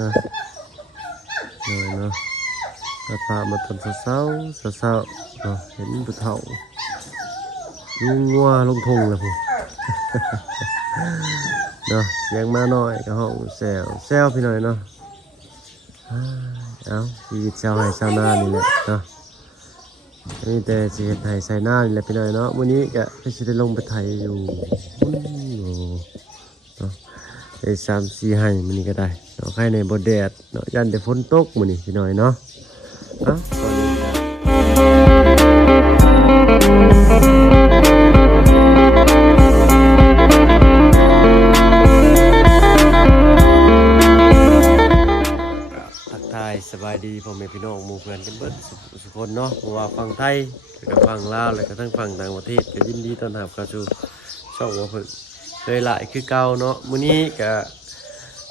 นะหน่อยเนาะตัดผ้ามาตอนเช้าเนาะเห็นผู้เฒ่าลุงงัวลงทงเลยผมเนาะเสียงมาหน่อยก็ห้องแซวพี่หน่อยเนาะเอาชีวิตชาวไร่ชาวนานี่แหละเนาะนี่แต่ชีวิตไทยใส่หน้านี่แหละพี่หน่อยเนาะวันนี้ก็จะได้ลงไปไทยอยู่เนาะไอ้3-4ให้มันนี่ก็ได้เนาะใครในบ่แดดเนาะยันแต่ฝนตกมื้อนี้พี่หน่อยเนาะตอนนี้สบายดีพ่อแม่พี่น้องหมู่เพื่อนกันเบิดสุขคนเนาะว่าฟังไทยแล้วก็ฟังลาวแล้วก็ทั้งฟังต่างประเทศก็ยินดีต้อนรับเข้าสู่ช่องว่าเพิ่นเคยหลายคือเก่าเนาะมื้อนี้ก็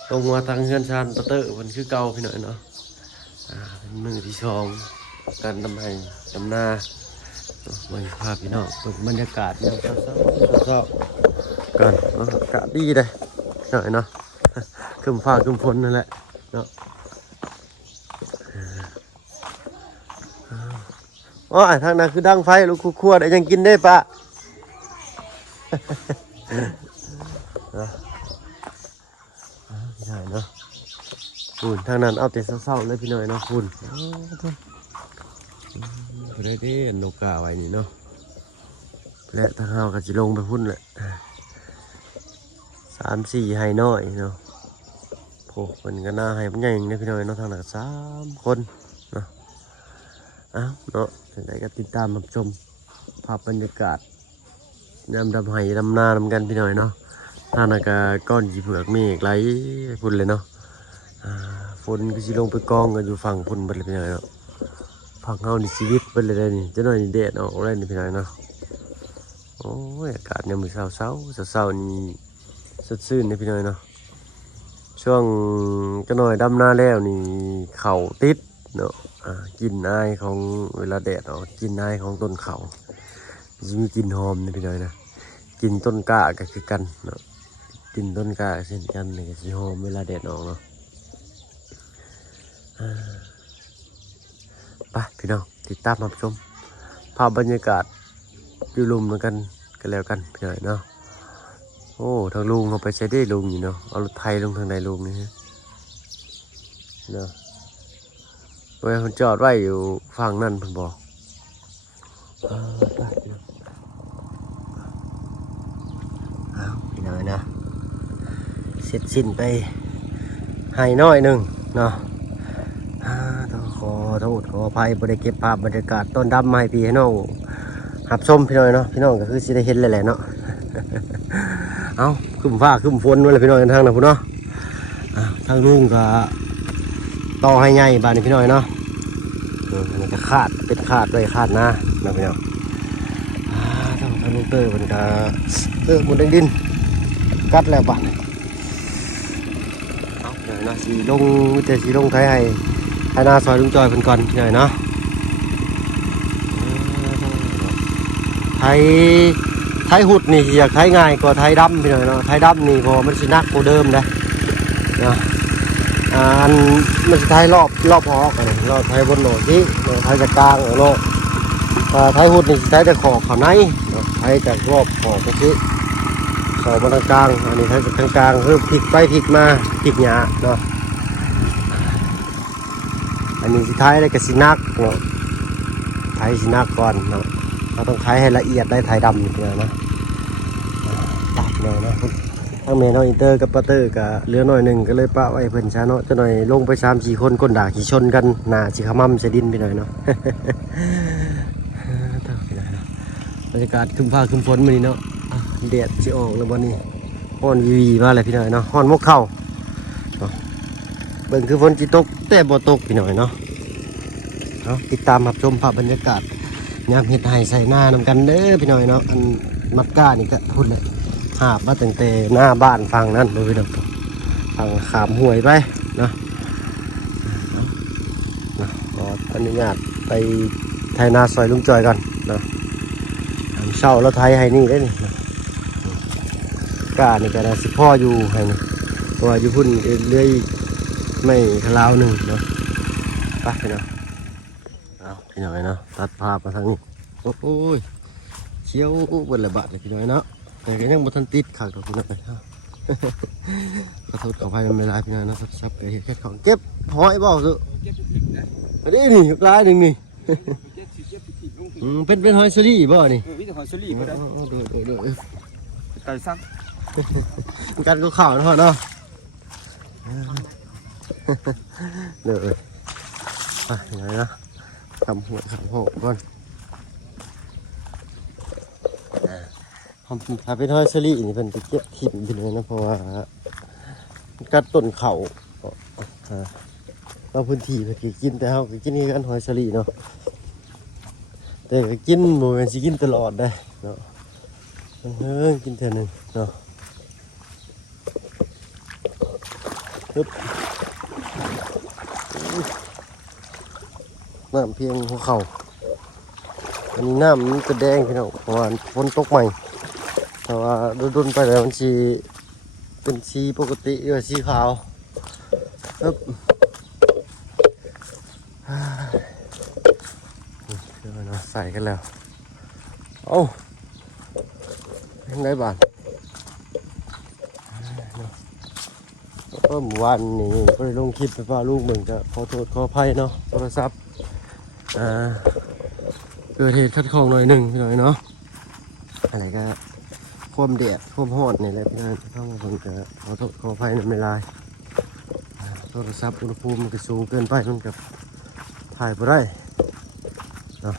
ลงมาทางเฮือนชานตะเตอเพิ่นคือเก่าพี่น้อยเนาะเป็นมื้อที่2การทำให้ทำนามันพาพี่น้องเปิดบรรยากาศยามเช้าๆกันอากาศดีเลยหน่อยเนาะครึ้มฟ้าครึ้มฝนนั่นแหละเนาะอ๋อทางนั้นคือดังไฟลูกคั่วได้ยังกินได้ปะใช่เนาะคุณทางนั้นเอาแต่เศร้าๆเลยพี่หน่อยเนาะคุณได้ที่นกกาไว้นี่เนาะและทางเฮาก็จะลงไปพุ่นแหละ3-4ให้น้อยเนาะโผล่มันก็น่าให้มันใหญ่อย่างนี้พี่หน่อยเนาะทางนั้น3 คนเนาะเนาะถึงไหนก็ติดตามรับชมภาพบรรยากาศยามดำไห้ดำนาดำกันพี่หน่อยเนาะท่านอากาศก้อนจีเผือกเมฆไหลพุ่นเลยเนาะฝนก็สิลงไปกองกันอยู่ฝั่งพุ่นไปเลยพี่หน่อยเนาะฝั่งเฮานี่ชีวิตไปเลยได้นี่จะหน่อยนี่แดดออกได้นี่พี่หน่อยเนาะโอ้ยอากาศเนี่ยมือเช้านี่สดชื่นนี่พี่หน่อยเนาะช่วงจะหน่อยดำนาแล้วนี่เข่าติดเนาะกินอายของเวลาแดดออกกินอายของต้นเขาจะมีกลิ่นหอมนี่พี่น้อยนะกินต้นกล้าก็คือกันเนาะกินต้นกล้าเช่นกันนี่ก็จะหอมเวลาแดดออกเนาะไปพี่น้องติดตามรับชมภาพบรรยากาศอยู่ลุมเหมือนกันแล้วกันพี่น้อยเนาะโอ้ทางลุงเขาไปใช้ได้ลุงอยู่เนาะเอารถไทยลงทางใดลุงนี่เนาะโดยคนจอดไว้อยู่ฝั่งนั่นผมบอกพี่น้อยนะเสร็จสิ้นไปให้น้อยหนึ่งเนาะต้องขอโทษขออภัยบริเก็บภาพบรรยากาศต้นดำมาให้พี่ให้น้องหับชมพี่น้อยเนาะพี่น้องก็คือสิได้เห็นเลยแหละเนาะเอาขึ้นฟ้าขึ้นฝนไว้เลยพี่น้อยทางนะพี่เนาะทางลุงก็ต่อให้ใหญ่บ้านนี้พี่น้อยเนาะมันจะขาดเป็นขาดด้วยขาดนะพี่น้องทางลูกเตอร์มันก็บนดินกัดแล้วบ้านเอาเดี๋ยวนะสีลงแต่สีลงไทยให้นาซอยลุงจอยเป็นก่อนพี่น้อยเนาะไทยหุดนี่อยากไทยง่ายกว่าไทยดำพี่น้อยเนาะไทยดำนี่พอมันสินักกว่าเดิมนะอันมันจะไทยรอบหอกอะไรรอบไทยบนโหนที่ไทยจะกลางโลกไทยหุดนี่ไทยจะขอบเขาในไทยจะรอบขอบตรงนี้ขอบมาทางกลางอันนี้ไทยจะทางกลางคือพลิกไปพลิกมาพลิกหยาเนาะอันนี้สิไทยได้กับสินักเนาะไทยสินักก่อนเนาะเราต้องไทยให้ละเอียดได้ไทยดำอย่างเงี้ยนะตัดเลยนะทั้งเมนอินเตอร์กับปาเตอร์กับเรือหน่อยหนึ่งก็เลยปะไว้เพิ่นช้าเนาะจะหน่อยลงไป3-4 คนก้นด่าขี่ชนกันหนาสิขมั่มเสดินไปหน่อยเนาะบรรยากาศคึมฟ้าคึมฝนมานี่เนาะแดดจะออกแล้ววันนี้ฮ้อนวีมาเลยพี่หน่อยเนาะฮ้อนมกเข้าเบิ่งคือฝนจิตกแต่บ่ตกพี่หน่อยเนาะติดตามรับชมภาพบรรยากาศยามเห็ดไห่ใส่หน้านำกันเด้อพี่หน่อยเนาะอันมัดก้านี่ก็พูดเลยหาบมาตั้งแต่หน้าบ้านฟังนั่นเลยเนาะฟังขามห่วยไปเนาะขออนุญาตไปไทยนาซอยลุงจอยก่อนเนาะเช่าแล้วไทยให้นี่ได้นี่ก้านี่ก็ได้สิพ่ออยู่ให้นี่ตัวอยู่พุ่นเรื่อย ไม่ลาวหนึ่งเนาะไปพี่น้องเอาพี่น้อยเนาะตัดภาพมาทางนี้โอ้ยเชี่ยวบนระบาดเลยพี่น้อยเนาะแต่ก็ยังบ่ทันติดขัดกับพี่น้อยเนาะขอโทษขออภัยมันไม่ร้ายพี่น้อยเนาะซับๆไปแค่ของเก็บหอยบ่สุอันนี้นี่ลายหนึ่งนี่เป็นหอยสลีบ่นี่วิธีหอยสลีก็ได้ดูไก่ซังกันก็ข่าวเนาะเดี๋ยวไปไหนนะทำหัวขังหกก่อนผมพาไปทอดสลีนี่เป็นไปเก็บถิ่นไปเลยนะเพราะว่ากัดต้นเข่าเราพื้นที่เพื่อกินแต่เขากินกันหอยสลีเนาะแต่กินโมเมนต์สิกินตลอดได้เนาะกินเท่านึงเนาะน้ำเพียงหัวเข่าอันนี้น้ำมันจะแดงพี่น้องเพราะว่าฝนตกใหม่แต่ว่าโดนไปแล้วมันสีเป็นสีปกติหรือสีขาวครับเดี๋ยวนะใส่กันแล้วเอายังไงบ้างก็เมื่อวานนี้ก็เลยลงคลิปไปว่าลูกเหมือนจะขอโทษขออภัยเนาะโทรศัพท์เกิดเหตุขัดข้องหน่อยหนึ่งพี่หน่อยเนาะอะไรก็ความแดดความร้อนนี่แหละพี่น้อยต้องผมจะขอโทษขออภัยในเวลาโทรศัพท์อุณหภูมิมันก็สูงเกินไปมันกับถ่ายไปได้เนาะ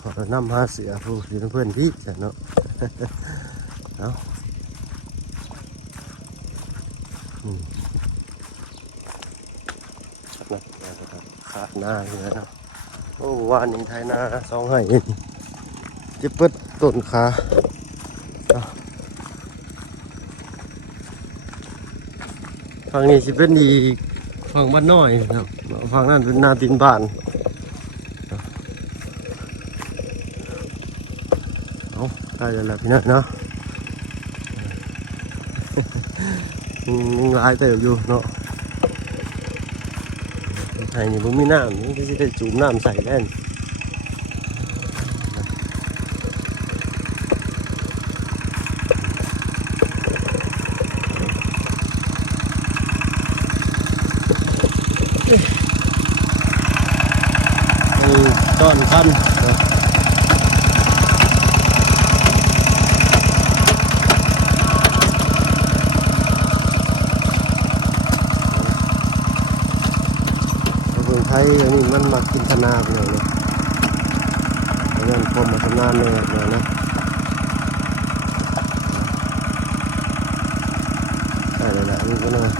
ขอนำหาเสือผู้ที่เพื่อนพี่จ้ะเนาะเอาขาดหน้าเลยนะโอ้วานนี้ไทยหน้าสองให้จะเปิดต้นขาฝั่งนี้จะเป็นอีกฝั่งบ้านน้อยครับฝั่งนั้นเป็นนาตินบ้านเอาได้แล้วพี่น้องเนาะลายเติบอยู่เนาะไทยนี่ผมมีน้ำนี่ก็จะได้จุ่มน้ำใส่แน่นต้นคันคนไทยอันนี้มันมากินธนาไปเลยเนาะเรื่องความมาธนาเลยนะใช่เลยแหละนี่ก็นะ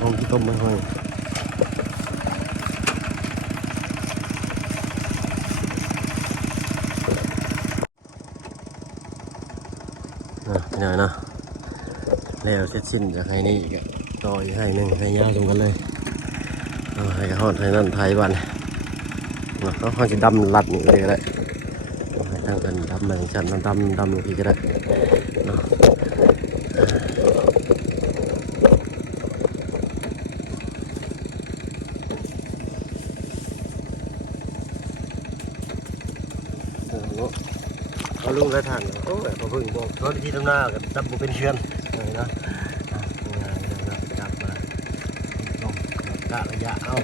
ต้มที่ต้มไม่ค่อยพี่น้อยนะแล้วเสร็จสิ้นจากให้นี่อีกต่ออีกให้หนึ่งให้ยาวตรงกันเลยให้กระหอนให้นั่นไทยบ้านเขาจะดำลัดนี่เลยก็ได้ให้ทางกันดำเหมือนฉันดำลงอีกก็ได้เนาะเขาลุงกระถังโอ้ยเขาเพิ่งบอกตอนที่ทำหน้ากับจับบุเป็นเชือนเลยนะจับมาลงกะระยะเอา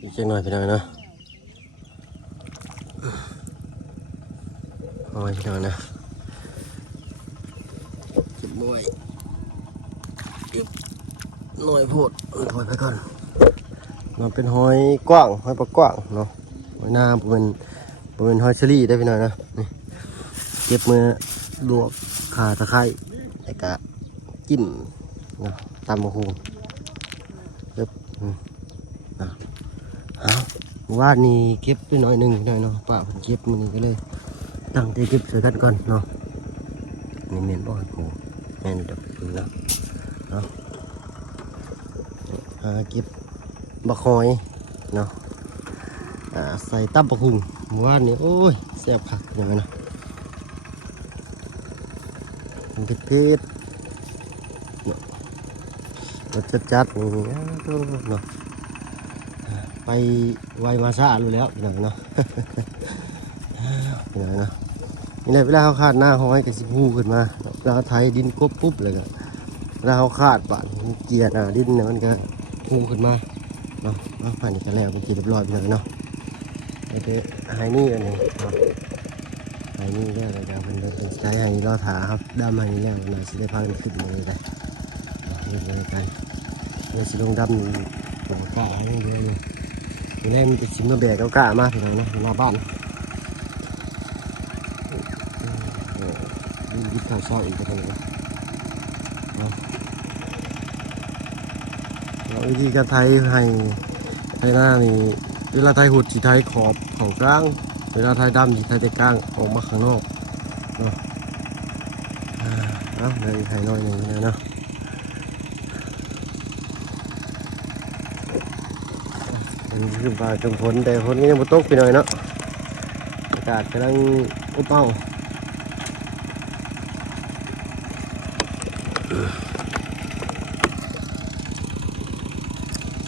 อีกจังหน่อยไปหน่อยเนาะเอาไว้พี่น้องนะเก็บบ่อยหน่อยโพดถอยไปก่อนมันเป็นหอยกว้างหอยปลากว้างเนาะหอยนาเป็นหอยเชอรี่ได้พี่น้องนะนี่เก็บมือลวกข่าตะไคร้แล้วก็กินนะตำมะฮูเก็บนะว่านี่เก็บไปหน่อยหนึ่งหน่อยเนาะป้าผมเก็บมันนี่ก็เลยตั้งใจเก็บสวยกันก่อนเนาะนี่เมนบ่อนโอ้แม่นดับปืนแล้วเนาะเก็บ บักหอยเนาะใส่ตับบักหุ่งเมื่อวานนี้โอ้ยแซ่บคักอย่างนั้นเนาะมันเผ็ดๆเนาะรสจัดๆนี่เนาะไปไวมาซ่ารู้แล้วพี่น้องเนาะ พี่น้องเนาะนี่แหละเวลาเขาขาดหน้าหอยกับสิบหูขึ้นมาเวลาเขาไถดินกบปุ๊บเลยก็เวลาเขาขาดป่านเกียร์ดินเนี่ยมันก็หูขึ้นมาเนาะผ่านนี่ก็แล้วเป็นทีเรียบร้อยพี่น้องเนาะไอ้เด้ไฮนี่อันนี้เนาะไฮนี่แล้วเลยครับมันเป็นใจไฮนี่รอถาครับด้ามไฮนี่แล้วนะสิได้พากันขึ้นมาเลยได้ขึ้นมาเลยกันเลยสิลงดำหัวกะไฮนี่เลยทีแรกมันจะชิมมาแบกเอากะมาพี่น้องเนาะมาบ้านยิบข้าวเช้าอีกคนนึงแล้ววิธีการไทยให้หน้านี่เวลาไทยหุดสีไทยขอบของกลางเวลาไทยดำสีไทยแต่กลางออกมาข้างนอกเนาะเลยไทยน้อยหนึ่งนะเนาะขึ้นไปจนฝนแต่ฝนก็ยังไม่ตกไปหน่อยเนาะอากาศกำลังอบอ้าว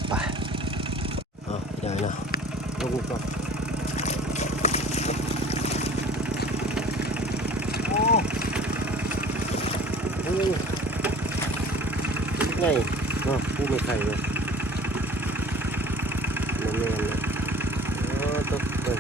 ไปใหญ่นะลงก่อนโอ้ยไงเนาะผู้ไม่ไข่เลยมันเนียนเลยตกเลย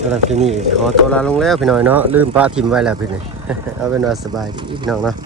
สำหรับที่นี่ขอตัวลาลงแล้วพี่น้อยเนาะลืมป้าทิมไว้แล้วพี่นี่ เอาเป็นว่าสบายดีพี่น้องเนาะ